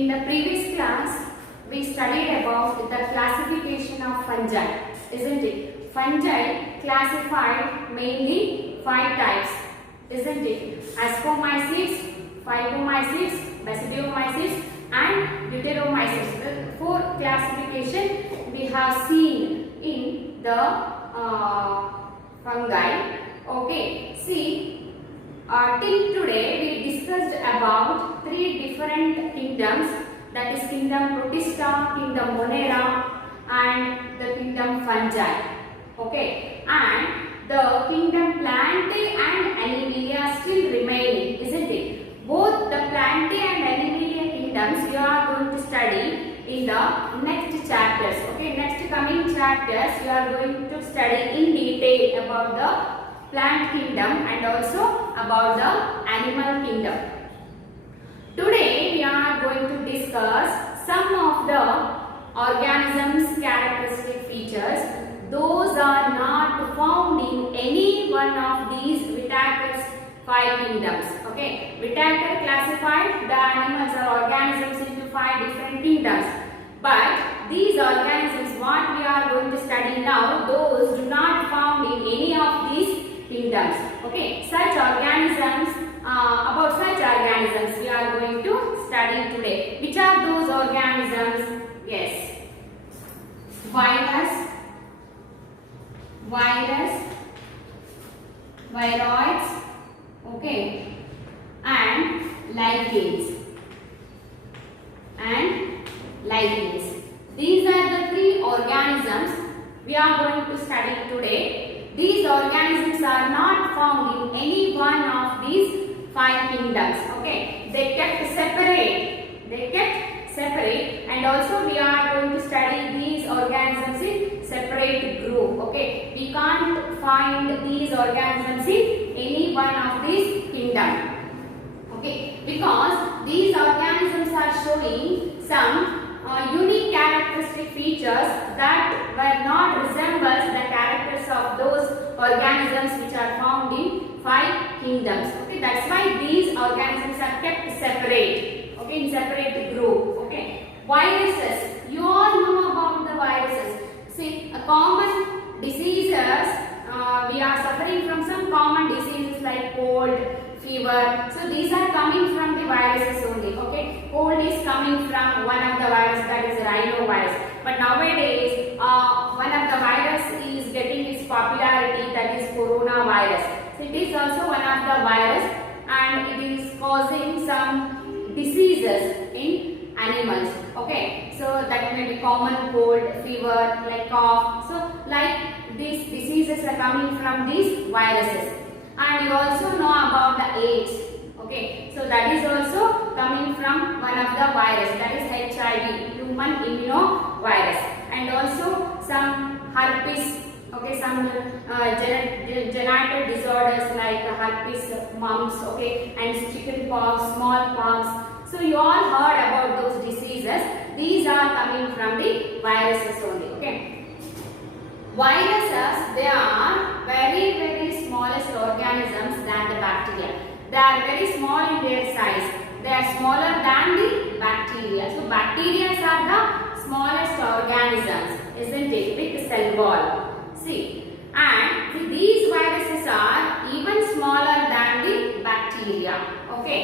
In the previous class, we studied about the classification of fungi, isn't it? Fungi classified mainly 5 types, isn't it? Ascomycetes, Phygomycetes, Basidiomycetes and Deuteromycetes. The 4 classification we have seen in the fungi. Okay, see. Till today we discussed about 3 different kingdoms, that is kingdom Protista, kingdom Monera and the kingdom Fungi. Okay, and the kingdom Plantae and Animalia still remaining, isn't it? Both the Plantae and Animalia kingdoms we are going to study in the next chapters. Okay, next coming chapters we are going to study in detail about the plant kingdom and also about the animal kingdom. Today we are going to discuss some of the organisms characteristic features. Those are not found in any one of these Whittaker's 5 kingdoms. Okay, Whittaker classified the animals or organisms into 5 different kingdoms. But these organisms what we are going to study now, those do not found in any of these kingdoms. Okay, such organisms, about such organisms we are going to study today. Which are those organisms? Yes, virus, viroids, okay, and lichens. These are the 3 organisms we are going to study today. These organisms are not found in any one of these 5 kingdoms. Okay, they kept separate, and also we are going to study these organisms in separate group. Okay, we can't find these organisms in any one of these kingdoms. Okay, because these organisms are showing some unique characteristic features that were not resembles the characters of those organisms which are found in 5 kingdoms. Okay, that's why these organisms are kept separate. Okay, in separate group. Okay, viruses. You all know about the viruses. See, a common diseases. We are suffering from some common diseases like cold, fever. So these are coming from the viruses only. Okay, cold is coming from one of the viruses, that is rhinovirus. But nowadays, one of the virus is getting its popularity, that is coronavirus. So it is also one of the virus, and it is causing some diseases in animals. Okay, so that may be common cold, fever, like cough. So like these diseases are coming from these viruses. And you also know about the AIDS. Okay, so that is also coming from one of the virus, that is HIV, human immunovirus, and also some herpes. Okay, some genital disorders like herpes, mumps, okay, and chickenpox, smallpox. So you all heard about those diseases. These are coming from the viruses only. Okay. Viruses, they are very smallest organisms than the bacteria. They are very small in their size. They are smaller than the bacteria. So bacteria are the smallest organisms, isn't it? With cell wall. See, and these viruses are even smaller than the bacteria. Okay.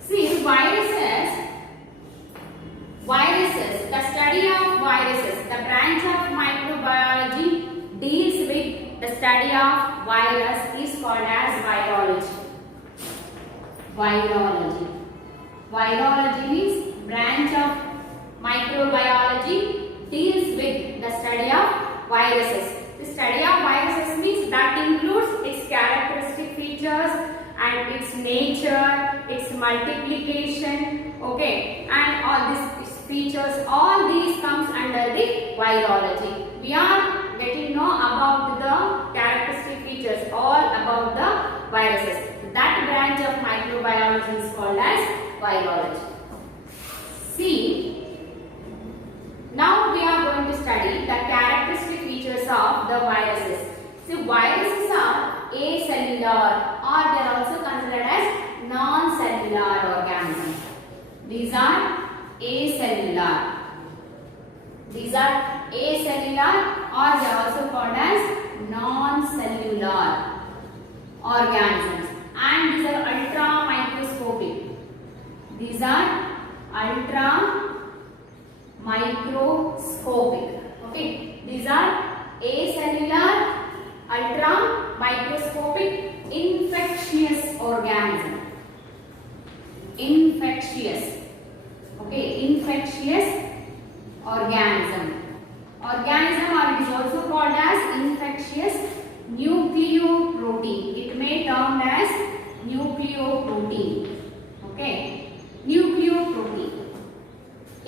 See, viruses, the study of viruses, the branch of microbiology deals with the study of virus is called as virology. Virology means branch of microbiology deals with the study of viruses. The study of viruses means that includes its characteristic features and its nature, its multiplication, okay, and all these features, all these comes under the virology. We are getting to know about the characteristic features, all about the viruses. That branch of microbiology is called as virology. See, now we are going to study the characteristic features of the viruses. See, viruses are acellular, or they are also considered as non-cellular organisms. These are acellular. These are acellular, or they are also called as non-cellular organisms, and these are ultra microscopic. These are ultra microscopic. Okay, these are acellular, ultra microscopic, infectious organism. Infectious. Okay, infectious organism. Organism, or it is also called as infectious nucleoprotein. It may termed as nucleoprotein. Okay, nucleoprotein.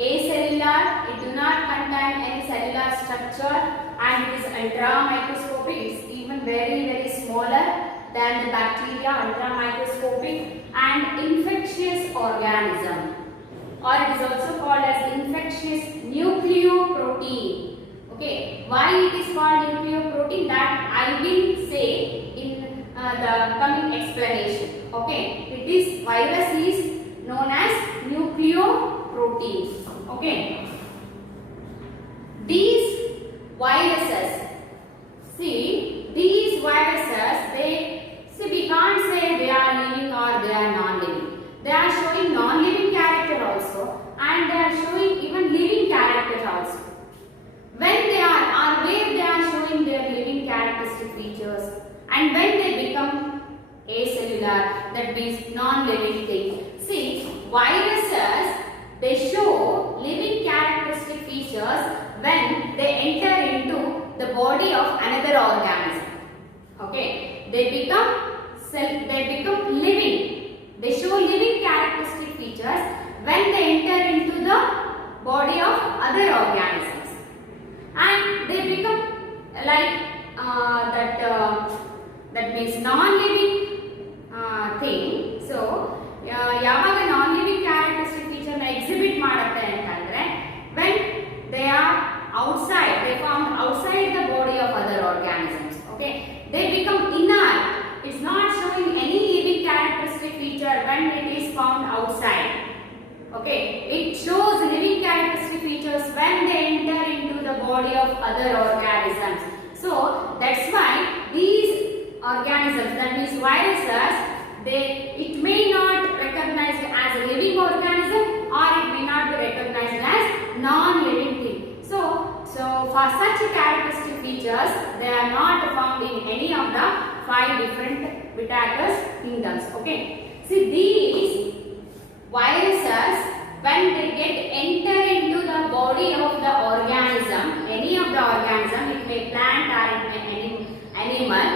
Acellular, it do not contain any cellular structure, and it is ultra microscopic. It is even very smaller than the bacteria, ultra microscopic, and infectious organism, or it is also called as infectious nucleoprotein. Okay, why it is called nucleoprotein, that I will say in the coming explanation. Okay, it is virus is known as nucleoprotein. Okay, these viruses, see these viruses, we can't say they are living or they are non-living. They are showing non-living character also, and they are showing even living character also. When they are, or where they are showing their living characteristic features, and when they become acellular, that means non-living thing. See, viruses, they show living characteristic features when they enter into the body of another organism. Okay, they become living. They show living characteristic features when they enter into the body of other organisms, and they become like that means non-living thing. So ಯಾವಾಗ non-living characteristic feature na exhibit ಮಾಡುತ್ತೆ ಅಂತಂದ್ರೆ when they are outside, they found outside the body of other organisms. Okay, they become inert. It's not showing any living characteristic feature when it is found outside. Okay, it shows living characteristic features when they enter into the body of other organisms. So that's why these organisms, that means viruses, it may not recognized as a living organism, or it may not be recognized as non-living thing. So for such characteristic features, they are not found in any of the 5 different Pittacus kingdoms. Okay, see these viruses, when they get enter into the body of the organism, any of the organism, it may plant or it may animal,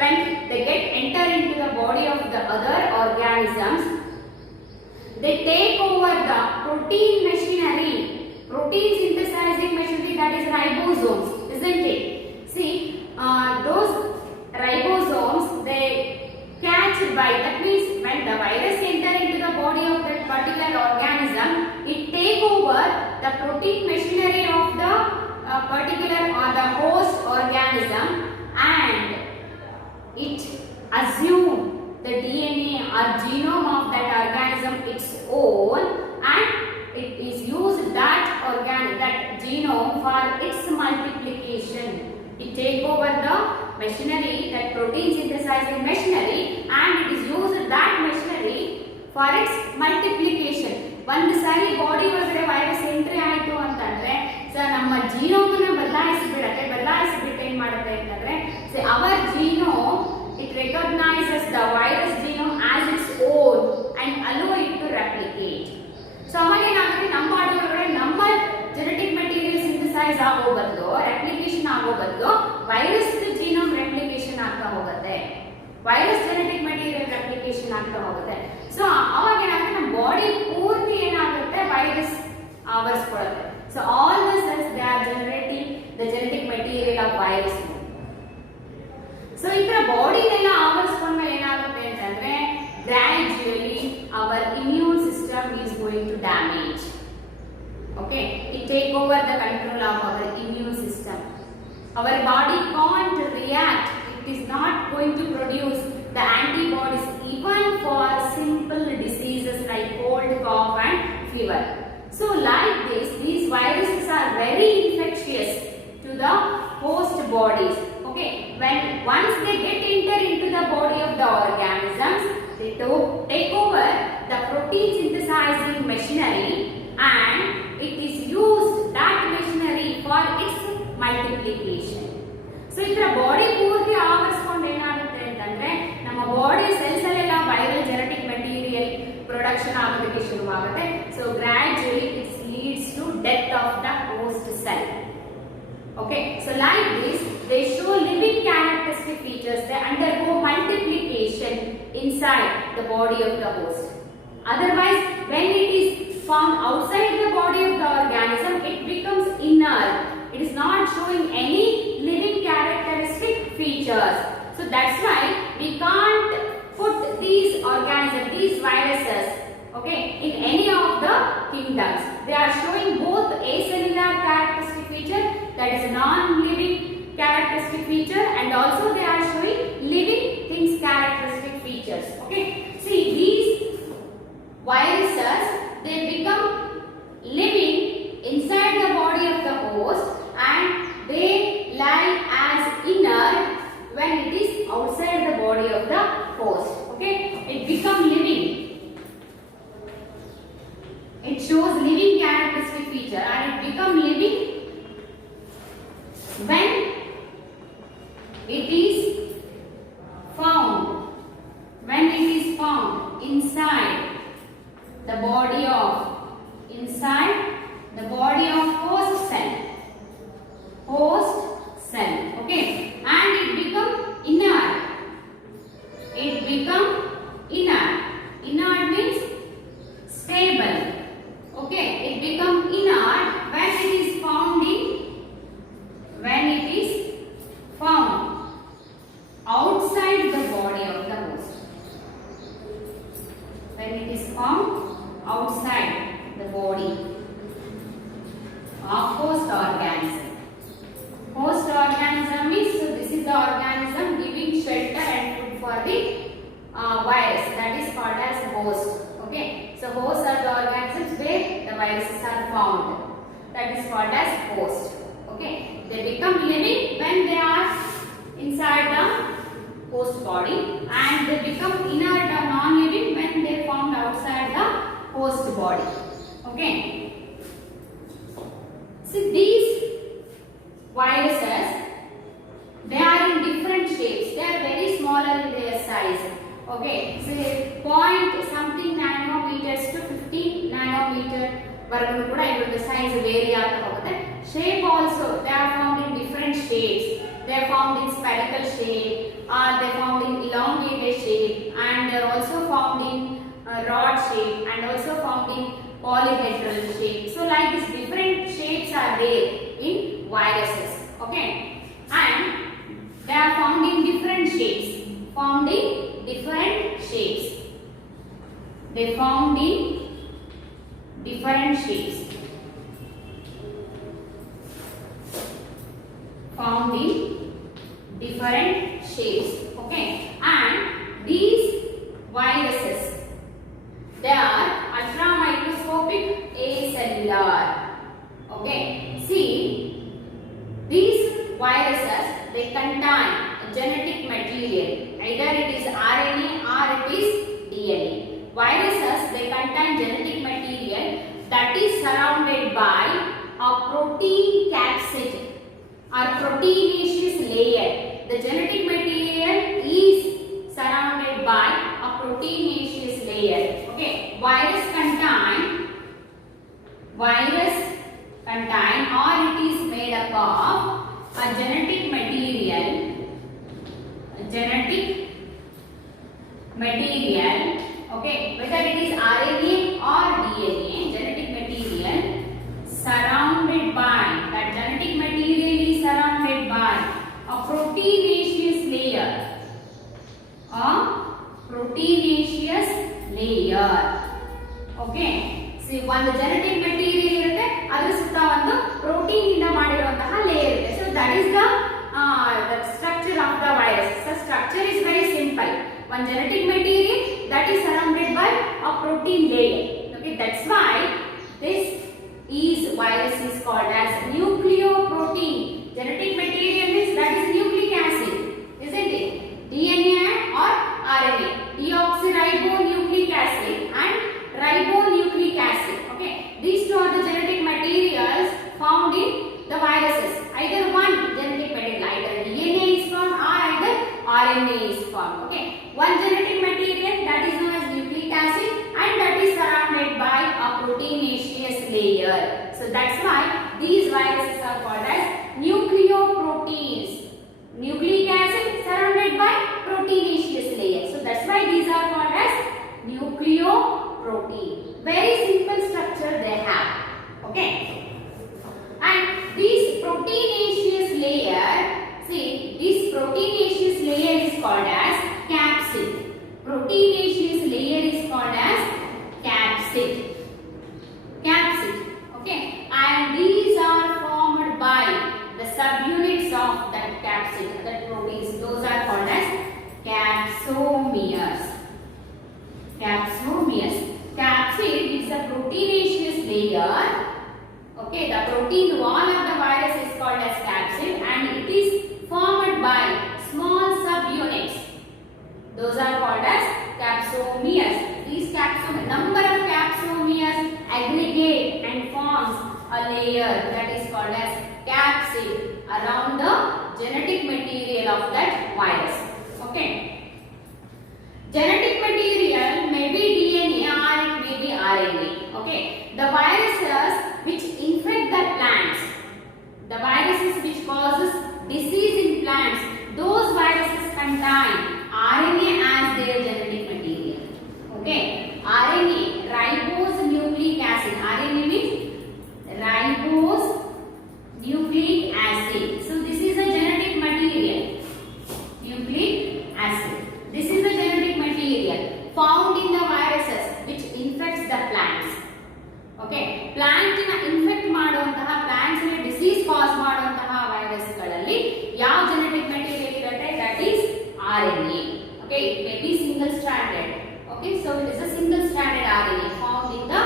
when they get enter into the body of the other organisms, they take over the protein machinery, protein synthesizing machinery, that is ribosomes, isn't it? See, those ribosomes, they catch by, that means when the virus enter into the body of that particular organism, it take over the protein machinery of the particular or the host organism, and it assume the DNA or genome of that organism its own, and it is used that genome for its multiplication. It take over the machinery, that protein synthesizing machinery, and it is used that machinery for its multiplication. ಒಂದು ಸಾರಿ body ಒಳಗಡೆ virus entry ಆಯಿತು ಅಂತಂದ್ರೆ ನಮ್ಮ ಜೀನೋಮನ್ನ ಬದಲಾಯಿಸಿಬಿಟ್ಟು ಏನು ಮಾಡುತ್ತೆ ಅಂತಂದ್ರೆ ಅವರ್ genome it recognizes the virus genome as its own and allow it to replicate. So ಅವಾಗ ಏನಾಗುತ್ತೆ, ನಮ್ಮ ಬಾಡಿ ಒಳಗಡೆ ನಮ್ಮ ಜೆನೆಟಿಕ್ ಮೆಟೀರಿಯಲ್ ಸಿಂಥಸೈಸ್ ಆಗೋ ಬದಲು, ರೆಪ್ಲಿಕೇಶನ್ ಆಗೋ ಬದಲು ವೈರಸ್ ಜೀನೋಮ್ ರೆಪ್ಲಿಕೇಶನ್ ಆಗ್ತಾ ಹೋಗುತ್ತೆ, ವೈರಸ್ ಜೆನೆಟಿಕ್ ಮೆಟೀರಿಯಲ್ ರೆಪ್ಲಿಕೇಶನ್ ಆಗ್ತಾ ಹೋಗುತ್ತೆ. ಸೊ ಅವಾಗ ಏನಾಗುತ್ತೆ, ನಮ್ಮ ಬಾಡಿ ಪೂರ್ತಿ ಏನಾಗುತ್ತೆ, ವೈರಸ್ ಆವರಿಸ್ಕೊಳ್ಳುತ್ತೆ. So all the cells they are generating the genetic material of virus. So ಈ ತರ ಬಾಡಿನೆಲ್ಲ ಆವರಿಸ್ಕೊಂಡ್ಮೇಲೆ ಏನಾಗುತ್ತೆ ಅಂತಂದ್ರೆ gradually our immune system is going to damage. Okay, it take over the control of our immune system. Our body can't react, it is not going to produce the antibodies even for simple diseases like cold, cough and So like this, these viruses are very infectious to the host bodies. Okay, when once they enter into the body of the organisms, they take over the protein synthesizing machinery, and it is used that machinery for its multiplication. So ಇದರ body ಪೂರ್ತಿ ಆವರಿಸಿಕೊಂಡು ಏನಾಗುತ್ತೆ ಅಂತಂದ್ರೆ ನಮ್ಮ body cells ಅಲ್ಲೆಲ್ಲ viral genetic material production ಆಗೋದಕ್ಕೆ ಶುರುವಾಗುತ್ತೆ. So gradually it leads to death of the host cell. Okay, so like this, they show living characteristic features. They undergo multiplication inside the body of the host. Otherwise, when it is found outside the body of the organism, it becomes inert. It is not showing any living characteristic features. So that's why we can't put these organisms, these viruses, okay, in any of the kingdoms. They are showing both acellular characteristic feature, that is non-living characteristic feature, and also they are showing living things characteristic features. Okay, see these viruses, they become living inside the body of the host, and they lie as inert when it is outside the body of the host. Okay, it become living. It shows living characteristic feature, and it become living when it is found inside the body of host cell, okay, and it become inert. Inert means stable. Okay, it become inert when it is found outside the body of the host. When it is found outside the body of host organism. Host organism means, so this is the organism giving shelter and food for the virus, that is called as host. Okay, so hosts are the organisms where the viruses are found, that is called as host. Okay, they become living when they are inside the host body, and they become inert or non-living when they are found outside the host body. Okay, see these viruses, they are in different shapes. They are very smaller in their size. Okay, so point something nanometers to 50 nanometer ವರೆಗೂ ಕೂಡ ಇವುಗಳ size vary ಆಗ್ತಾ ಹೋಗುತ್ತೆ. Shape also, they are found in different shapes. They are found in spherical shape, or they are found in elongated shape, and they are also found in rod shape, and also found in polyhedral shape. So like this, different shapes are there in viruses. Okay, and they are found in different shapes. They found in different shapes. Okay, and these viruses, they are ultramicroscopic acellular. Okay, see these viruses, they contain genetic material, either it is RNA or it is DNA. Viruses, they contain genetic material that is surrounded by a protein capsid or proteinaceous layer. The genetic material is surrounded by a proteinaceous layer. Okay, virus contain or it is made up of a genetic material, okay, whether it is RNA or DNA, genetic material surrounded by, that genetic material is surrounded by a proteinaceous layer. Okay, see one genetic material irutte, adra sutta ಒಂದು protein ಇಂದ ಮಾಡಿರುವಂತಹ layer ಇದೆ. So that is the structure of the virus. The structure is very simple. One genetic material that is surrounded by a protein layer. Okay, that's why this is virus is called as nucleoprotein. Genetic material means that is nucleic acid, isn't it? DNA or RNA. Deoxyribonucleic acid and ribonucleic acid. Okay, these two are the genetic materials found in the viruses. Either one genetic material, either DNA is formed or either RNA is formed. Okay, one genetic material that is known as nucleic acid and that is surrounded by a proteinaceous layer. So that's why these viruses are called as nucleoproteins. Nucleic acid surrounded by proteinaceous layer. So that's why these are called as nucleoprotein. Very simple structure they have. Okay. And this proteinaceous layer, see, this proteinaceous layer is called as capsid. Proteinaceous layer is called as capsid. Capsid. Okay. And these are formed by the subunits of that capsid, that proteins. Those are called as capsomeres. Capsomeres. Capsid is a proteinaceous layer. Okay, the protein wall of the virus is called as capsid and it is formed by small subunits. Those are called as capsomeres. These number of capsomeres aggregate and forms a layer that is called as capsid around the genetic material of that virus. Okay. Genetic material may be DNA or it may be RNA. Okay. The viruses which infect the plants, the viruses which causes disease in plants, those viruses contain RNA as their genetic material. Okay. RNA, ribose nucleic acid. RNA means ribose nucleic acid. So this is a genetic material. Nucleic acid. This is a genetic material found in the viruses which infects the plants. Okay, plant infect ಮಾಡುವಂತಹ plants ಗೆ disease cause ಮಾಡುವಂತಹ virus ಗಳಲ್ಲಿ ಯಾವ genetic material ಇರುತ್ತೆ, that is RNA. Okay, it may be single stranded. Okay, so it is a single stranded RNA found in the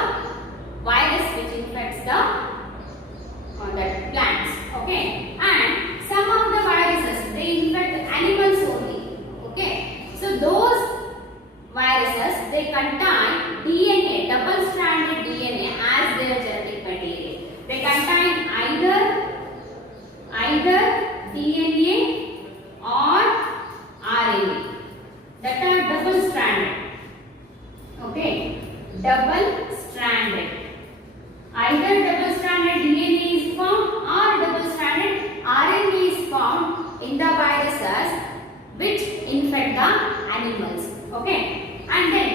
virus which infects the plants. Okay, and some of the viruses they infect animals only. Okay, so those viruses they contain DNA, double stranded DNA as their genetic material. They contain either DNA or RNA that are double stranded. Okay, double stranded. Either double stranded DNA is found or double stranded RNA is found in the viruses which infect the animals. Okay, and then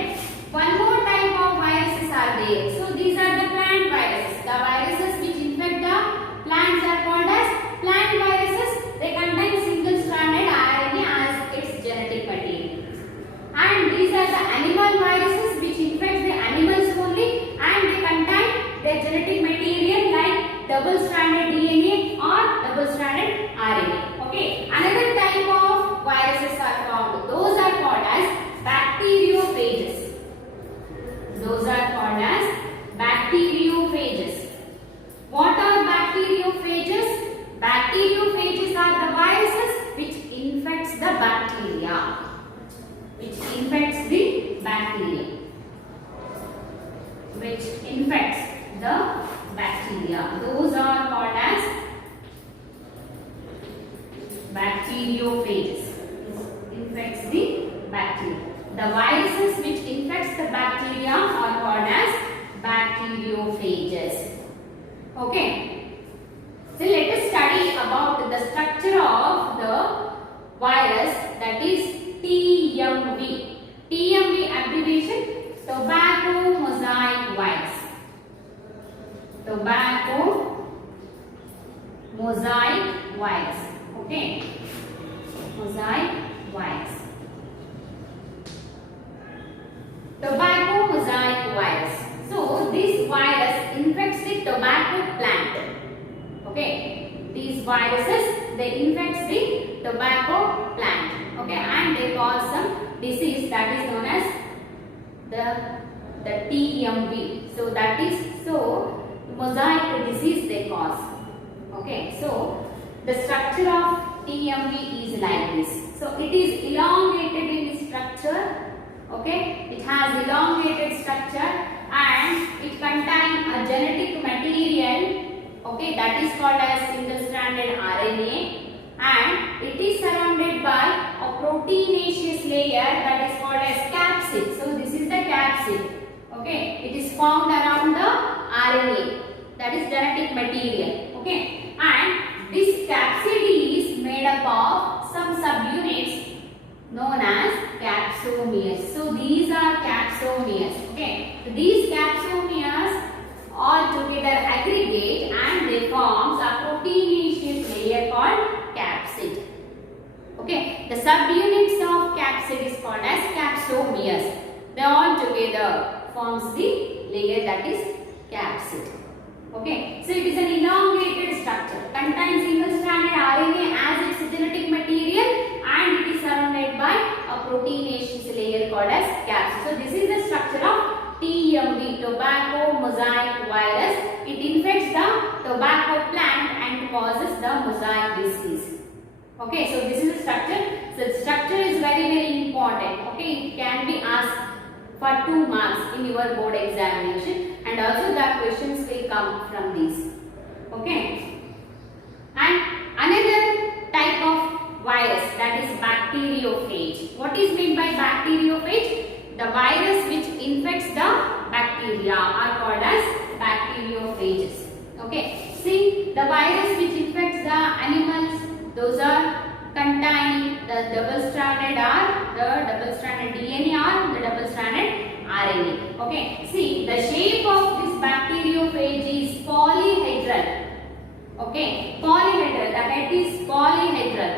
one more type of viruses are there. So these are the plant viruses. The viruses which infect the plants are called as plant viruses. They contain single stranded RNA as its genetic material. And these are the animal viruses which infect the animals only and they contain their genetic material like double stranded DNA or double stranded RNA. Okay, another type of viruses are found. Those are called as bacteriophages. Those are called as bacteriophages. What are bacteriophages? Bacteriophages are the viruses which infects the bacteria. Which infects the bacteria. Which infects the bacteria. Those are called as bacteriophages. Infects the bacteria. The viruses which infects the bacteria are called as bacteriophages. Okay. So let us study about the structure of the virus, that is TMV. TMV abbreviation tobacco mosaic virus. Tobacco mosaic virus. Okay. Mosaic virus. Tobacco mosaic virus. So this virus infects the tobacco plant. Okay, these viruses they infect the tobacco plant. Okay, and they cause some disease that is known as the the TMV. So that is mosaic disease they cause. Okay, so the structure of TMV is like this. So it is elongated in structure. Okay, it has elongated structure and it contains a genetic material. Okay, that is called as single-stranded RNA, and it is surrounded by a proteinaceous layer that is called as capsid. So this is the capsid. Okay, it is formed around the RNA, that is genetic material. Okay, and this capsid is made up of some subunits known as capsomeres. So these are capsomeres. Okay, so these capsomeres all together aggregate and they forms a proteinaceous layer called capsid. Okay, the subunits of capsid is called as capsomeres. They all together forms the layer that is capsid. Okay, so it is an elongated structure, contains single-stranded RNA as its genetic material, and it is surrounded by a proteinaceous layer called as capsid. So this is the structure of TMV, tobacco mosaic virus. It infects the tobacco plant and causes the mosaic disease. Okay, so this is the structure. So the structure is very important. Okay, it can be asked for 2 marks in your board examination, and also the questions will come from these. Okay, and another type of virus, that is bacteriophage. What is meant by bacteriophage? The virus which infects the bacteria are called as bacteriophages. Okay, see, the virus which infects the animals, those are containing the double-stranded DNA or the double-stranded RNA. Okay, see, the shape of this bacteriophage is polyhedral. Okay, polyhedral. The head is polyhedral.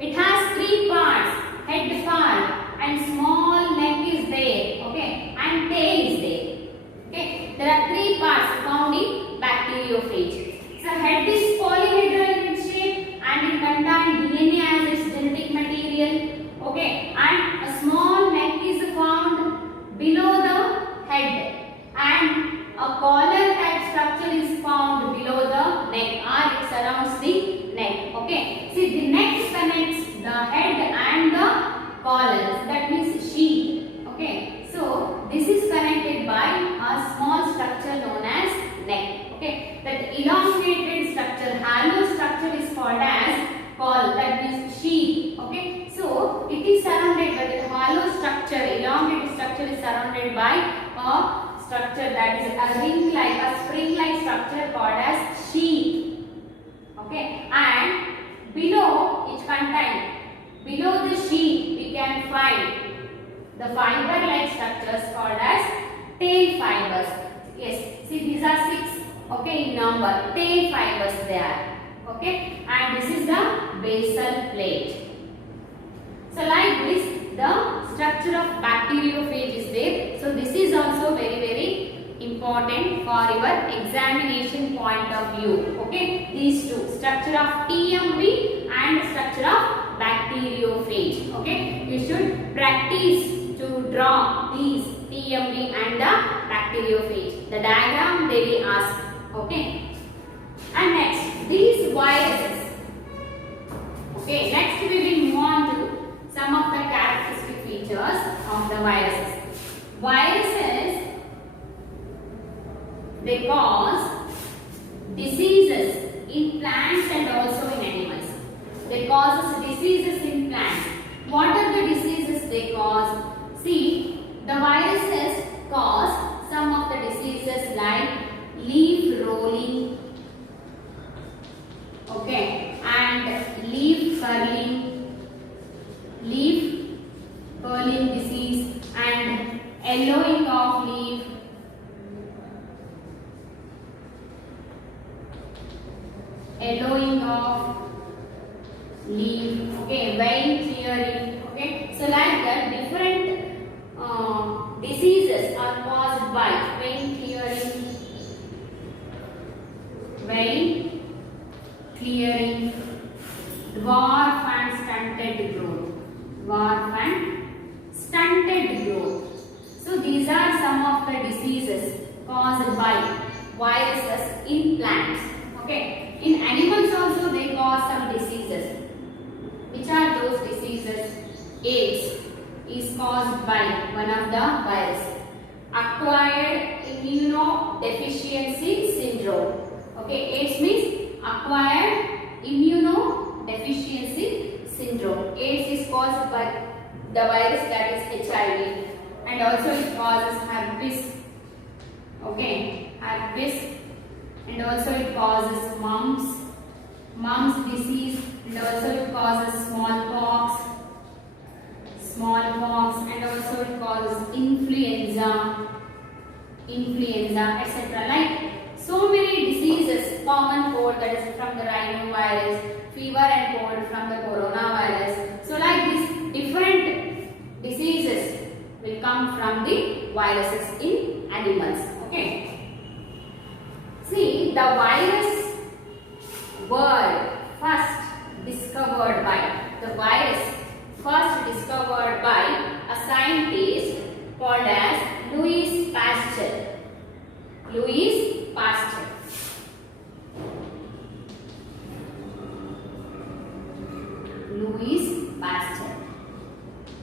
It has 3 parts: head part and small neck is there. Okay, and tail is there. Okay, there are 3 parts found in bacteriophage. So head is polyhedral in its shape and it contains DNA as its genetic material. Okay, and a small neck is found below the head, and a collar type structure is found below the neck, or it surrounds the neck. Okay, see, the neck connects the head and the collars, that means sheath. Okay, so this is connected by a small structure known as neck. Okay, that elongated structure, hollow structure is called as collar, that means sheath. Okay, so it is surrounded by the hollow structure, elongated structure is surrounded by a structure that is a ring-like, a spring-like structure called as sheath. Okay, and below it contains, below the sheath we can find the fiber-like structures called as tail fibers. Yes, see, these are 6. Okay, in number, tail fibers there. Okay, and this is the basal plate. So like this, the structure of bacteriophage is there. So this is also very important for your examination point of view. Okay, these two, structure of TMV and structure of bacteriophage. Okay, you should practice to draw these TMV and the bacteriophage. The diagram they will ask. Okay, and next, these viruses. Okay, next we will move on to some of the characteristic features of the viruses. Viruses, they cause diseases in plants and also in animals. They cause diseases in plants. What are the diseases they cause? See, the viruses cause some of the diseases like leaf rolling, okay, and leaf curling disease, and yellowing of leaf, okay, vein clearing. Okay, so like that, different diseases are caused by vein clearing, dwarf and stunted growth. So these are some of the caused by viruses in plants. Okay, in animals also they cause some diseases. Which are those diseases? AIDS is caused by one of the viruses. Acquired immunodeficiency syndrome. Okay, AIDS means acquired immunodeficiency syndrome. AIDS is caused by the virus that is HIV, and also it causes herpes. Okay, herpes, and also it causes mumps disease, and also it causes smallpox, and also it causes influenza, etc. Like so many diseases, common cold that is from the rhinovirus, fever and cold from the coronavirus. So like these different diseases will come from the viruses in animals. Okay. See, the virus were first discovered by a scientist called as Louis Pasteur.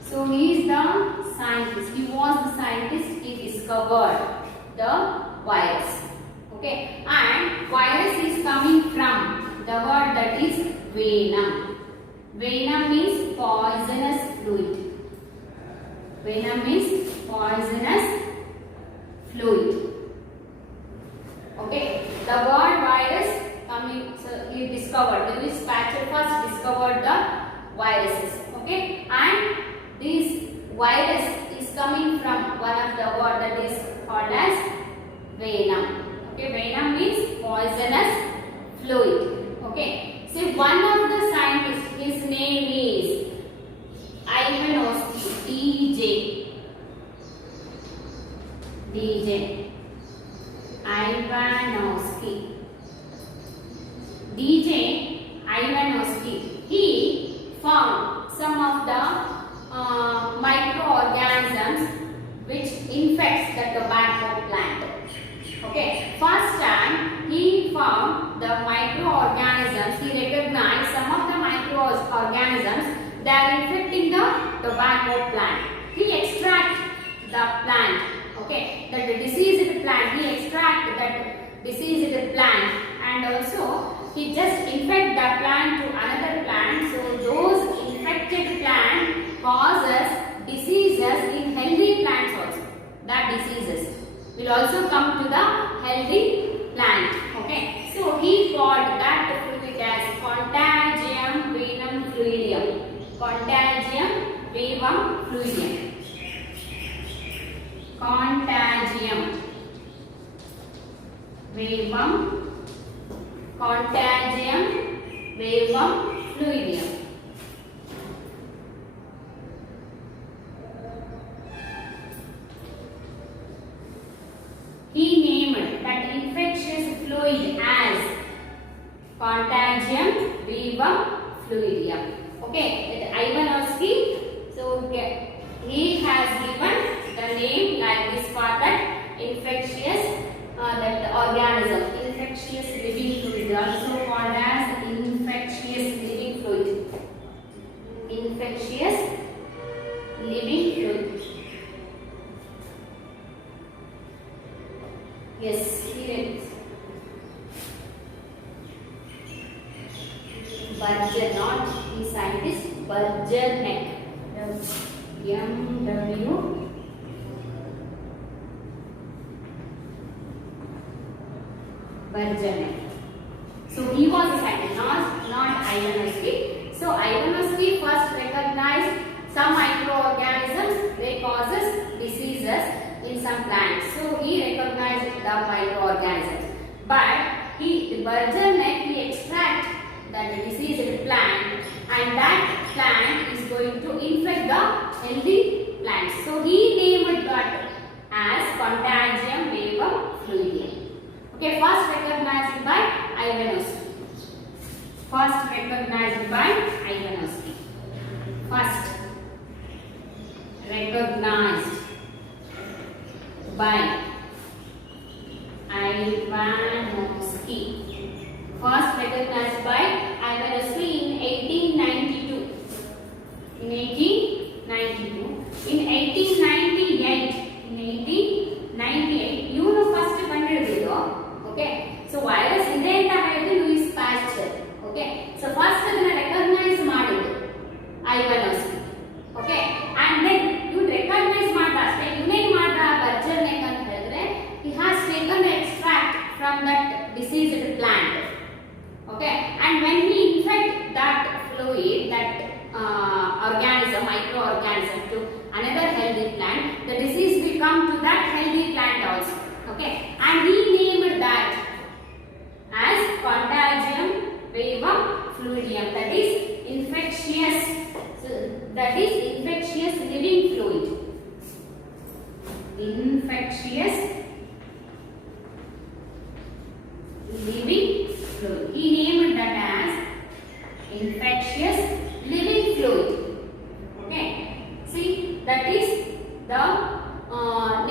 So he is the scientist. He was the scientist. He discovered the virus. Okay, and virus is coming from the word that is venom. Venom means poisonous fluid. Okay, the word virus coming. So he discovered. Louis Pasteur first discovered the viruses. Okay, and this virus is coming from one of the word that is called as venom. Okay, venom means poisonous fluid. Okay, so one of the scientists, his name is Ivanovsky, Ivanovsky. He found some of the microorganisms which infects the tobacco plant. Okay, first time he found the microorganisms, he recognized some of the microorganisms that are infecting the tobacco plant. He extract the plant, okay, the diseased plant, he extract that diseased plant, and also he just infect the plant to another plant. So those infected plant causes diseases in healthy plants also. That diseases will also come to the healthy plant. Okay, so he called that fluid as Contagium vevum fluidium. Contagium vevum fluidium. Contagium vevum fluidium. He named that infectious fluid as Contagium vevum fluidium. Okay, Ivanovsky. So he has given the name like this for that infectious that organism, infectious living fluid, also called as infectious living fluid. Infectious living fluid. Yes, here it is. Berger, not the scientist, Berger. MW. Berger. So he was a scientist, not Ivanovsky. So Ivanovsky first recognized some microorganisms, they causes diseases in some plants. So he recognized the microorganisms. But Berger he extract the diseased plant, and that plant is going to infect the healthy plants. So he named that as Contagium vevum fluidium. Okay, first recognized by Ivanovsky. First recognized by Ivanovsky. First recognized by Ivanovsky. First recognized by Ivanovsky in 1892. In 1892. In 1898. In 1898. ಇವನು first ಕಂಡುಹಿಡಿದಿದ್ದು. Okay, so virus ಇದೆ ಅಂತ ಹೇಳಿದ್ದು Louis pastor. Okay, so first ಅದನ್ನ recognise ಮಾಡಿದ್ದು ಐವಾನೋವ್ಸ್ಕಿ. Okay, and then ಇವ್ನು recognise ಮಾಡ್ದ ಅಷ್ಟೇ. ಇವನೇನ್ ಮಾಡ್ದ ಬರ್ಜರ್ನೆಕ್ ಅಂತ ಹೇಳಿದ್ರೆ he has taken the extract from that diseased plant. Okay, and when he infect that fluid, that organism, microorganism to another healthy plant, the disease will come to that healthy plant also. Okay, and he named that as Contagium vevum fluidium, that is infectious, that is infectious living fluid. Infectious living fluid. He named that as infectious living fluid. Okay, see, that is the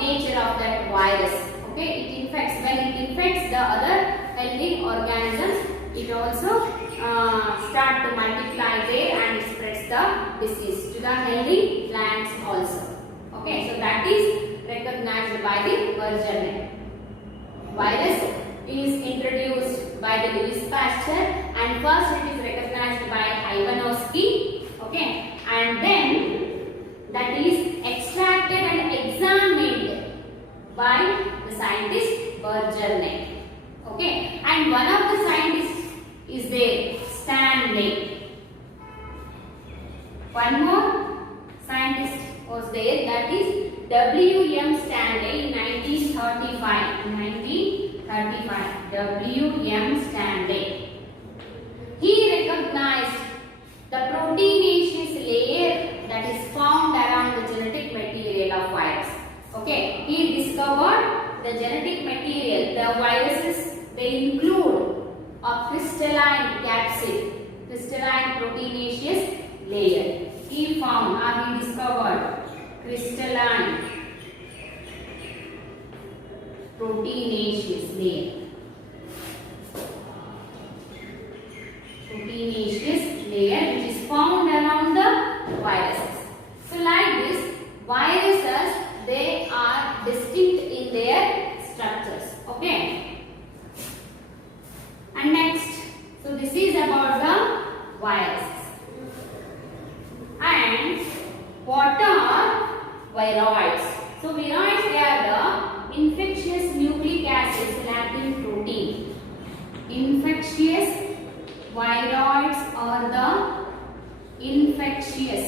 nature of that virus. Okay, it infects. When it infects the other healthy organisms, it also start to multiply there and it spreads the disease to the healthy plants also. Okay, so that is recognized by the Bergerac. Virus is introduced by the Louis Pasteur, and first it is recognized by Ivanovsky. Okay, and then that is extracted and examined by the scientist Bergerac. Okay, and one of the scientists is there, Stanley. One more scientist was there, that is W.M. Stanley in 1935. In 1935, W.M. Stanley. He recognized the proteinaceous layer that is found around the genetic material of virus. Okay, he discovered the genetic material. The viruses, they include a crystalline capsid, crystalline proteinaceous layer. He found or he discovered crystalline proteinaceous layer. Proteinaceous layer which is found around the viruses. So like this, viruses, they are distinct in their structures. Okay. And next, so this is about the viruses. And what are viroids? So viroids, they are the infectious nucleic acids lacking protein. Infectious viroids are the infectious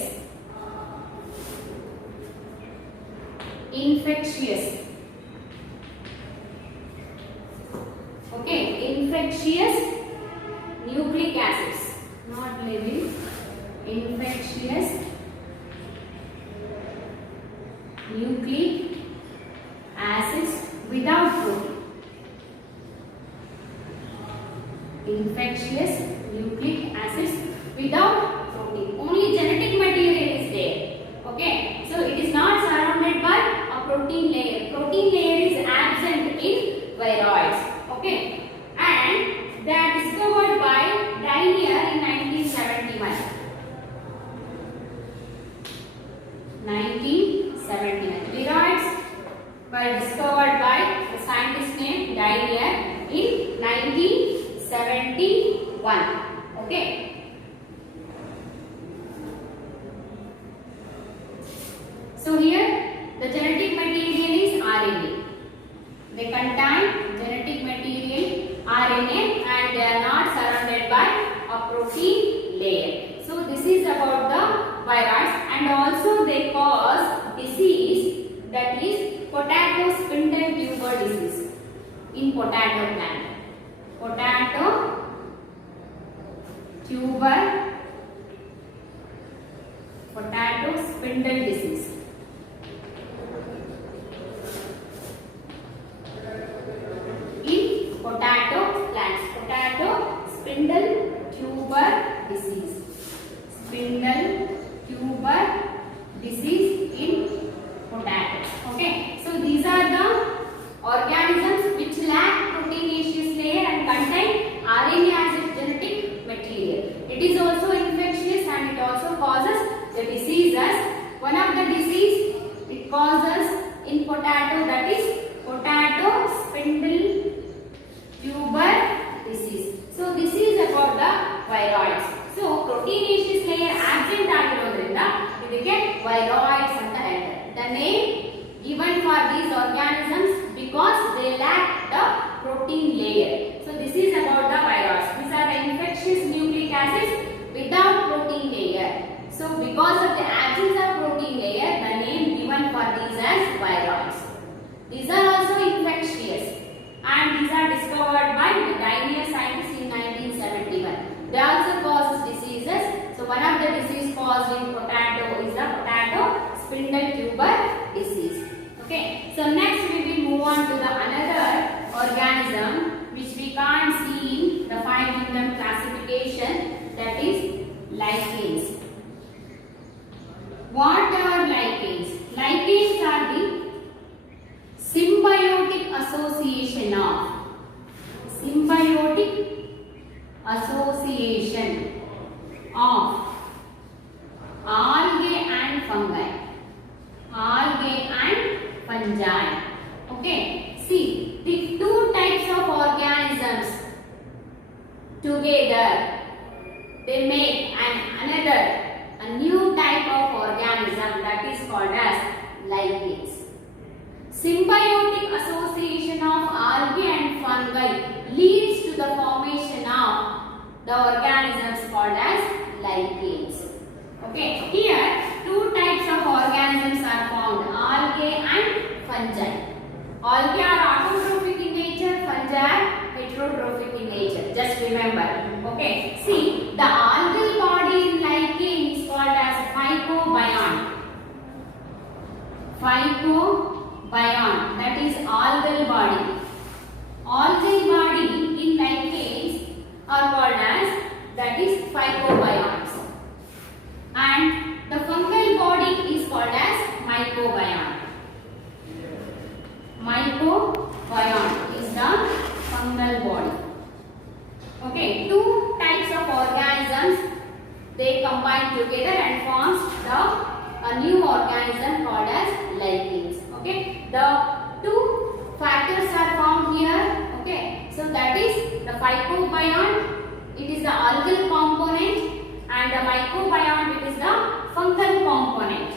okay, infectious nucleic acids, not living, infectious nucleic acids without protein. Infectious nucleic acids without protein. Only genetic material is there. Okay, so it is not surrounded by a protein layer. Protein layer is absent in viroids. Okay, and they are discovered by Dynier in 1971. 1971. Viroids were discovered by the scientist named Dynier in 1971. Okay. So here the genetic material is RNA. They contain genetic material RNA and they are not surrounded by a protein layer. So this is about the viruses, and also they cause disease, that is potato spindle tuber disease in potato plant. Potato tuber, potato spindle disease. In potato plants, potato spindle tuber disease. Spindle tuber disease in potatoes. Okay, so these are the organisms which lack spindle tuber disease. So this is about the viroids. So proteinaceous layer absent ಆಗಿರೋದ್ರಿಂದ ಇದಕ್ಕೆ viroids ಅಂತ ಹೇಳ್ತಾರೆ. The name given for these organisms because they lack the protein layer. So this is about the viroids. These are the infectious nucleic acids without protein layer. So because of the absence of protein layer, the name given for these as viroids. These are also infectious and these are discovered by the Daniel scientists in 1971. They also cause diseases. So one of the disease caused in potato is the potato spindle tuber disease. Okay. So next we will move on to the another organism which we can't see in the 5 kingdom classification, that is lichens. What are lichens? Lichens are the symbiotic association of algae and fungi. Okay, see the two types of organisms together they make a new type of organism that is called as lichens. Symbiotic association of algae and fungi leads to the formation of the organisms called as lichens. Okay, here two types of organisms are found, algae and fungi. Algae are autotrophic in nature, fungi are heterotrophic in nature. Just remember. Okay, see the algal body in lichen is called as phycobiont. That is algal body. Algal body in lichens are called as, that is phycobionts, and the fungal body is called as mycobiont. Mycobiont is the fungal body. Okay, two types of organisms they combine together and forms a new organism called as lichens. Okay, the two factors are found here. Okay, so that is the phycobiont, it is the algal component, and the mycobiont, it is the fungal component.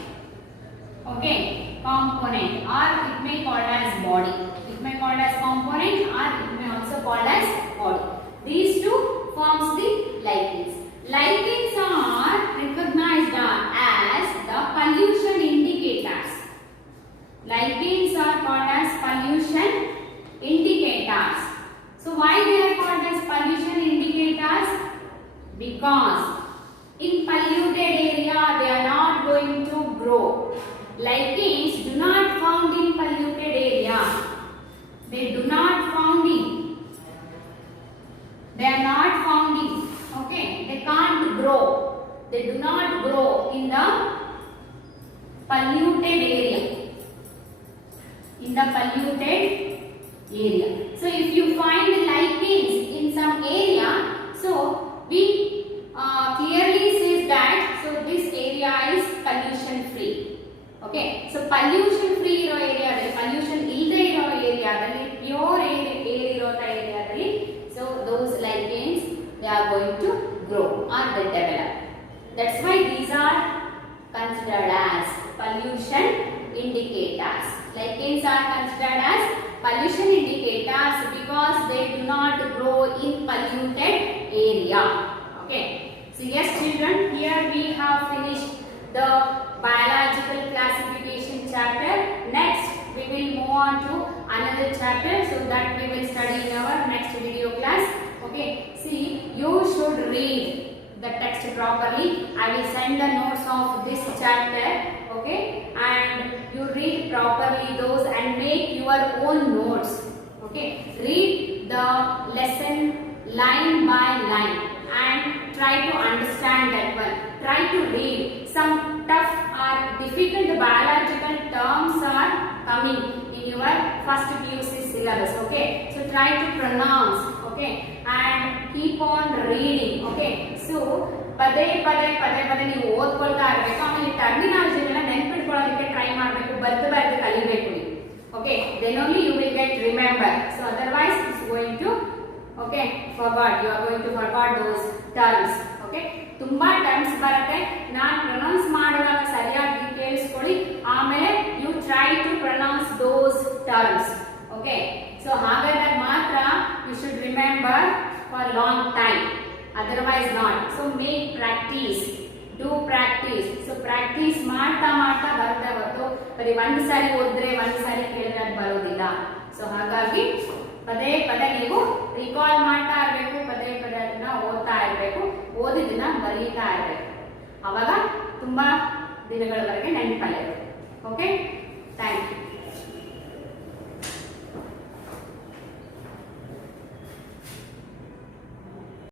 Okay, component, or it may called as body. It may called as component or it may also called as body. These two forms the lichens. Lichens are recognized as the pollution indicators. Lichens are called as pollution indicators. So why they are called as pollution indicators? Because in polluted area they are not going to grow. Lichens do not found in polluted area. They do not found in. They are not found in. Okay, they can't grow. They do not grow in the polluted area. So if you find lichens in some area, so we clearly says that so this area is pollution free. Okay, so pollution free area, pollution illde iro area, pure air iro area, so those lichens they are going to grow or they develop. That's why these are considered as pollution indicators. Lichens are considered as pollution indicators because they do not grow in polluted area. Okay, so yes children, here we have finished the biological classification chapter. Next we will move on to another chapter, so that we will study in our next video class. Okay, see, you should read the text properly. I will send the notes of this chapter. Okay, and you read properly those and make your own notes. Okay, read the lesson line by line and try to understand that one. Try to read. Some tough or difficult biological terms are coming in your first PUC syllabus. Okay, so try to pronounce. Okay, and keep on reading. Okay, so ಪದೇ ನೀವು ಓದ್ಕೊಳ್ತಾ ಇರಬೇಕು. ಆಮೇಲೆ terminology ಎಲ್ಲ ನೆನ್ಪಿಟ್ಕೊಳ್ಳೋದಕ್ಕೆ try ಮಾಡಬೇಕು, ಬರ್ದು ಕಲಿಬೇಕು ನೀವು. Okay, then only you will get remember. So otherwise it's going to forgot. You are going to forgot those terms. Okay, ತುಂಬಾ ಟರ್ಮ್ಸ್ ಬರುತ್ತೆ. ನಾನು ಪ್ರೊನೌನ್ಸ್ ಮಾಡುವಾಗ ಸರಿಯಾಗಿ ಕೇಳಿಸ್ಕೊಳ್ಳಿ. ಆಮೇಲೆ you try to pronounce those terms. Okay, so ಹಾಗಾದ್ರೆ ಮಾತ್ರ you should remember for long time. Otherwise not. So make practice. Do practice. So practice ಮಾಡ್ತಾ ಮಾಡ್ತಾ ಬರುತ್ತೆ ಹೊರತು ಬರೀ ಒಂದು ಸಾರಿ ಓದಿದ್ರೆ ಒಂದು ಸಾರಿ ಕೇಳಿದ್ರೆ ಅದು ಬರೋದಿಲ್ಲ. ಸೊ ಹಾಗಾಗಿ ಪದೇ ಪದೇ ನೀವು ರಿಕಾಲ್ ಮಾಡ್ತಾ ಇರಬೇಕು, ಪದೇ ಪದೇ ಅದನ್ನ ಓದ್ತಾ ಇರಬೇಕು, ಓದಿದ್ದನ್ನ ಬರೀತಾ ಇರಬೇಕು. ಅವಾಗ ತುಂಬಾ ದಿನಗಳವರೆಗೆ ನೆನಪಲ್ಲಿರುತ್ತೆ. Okay, thank you.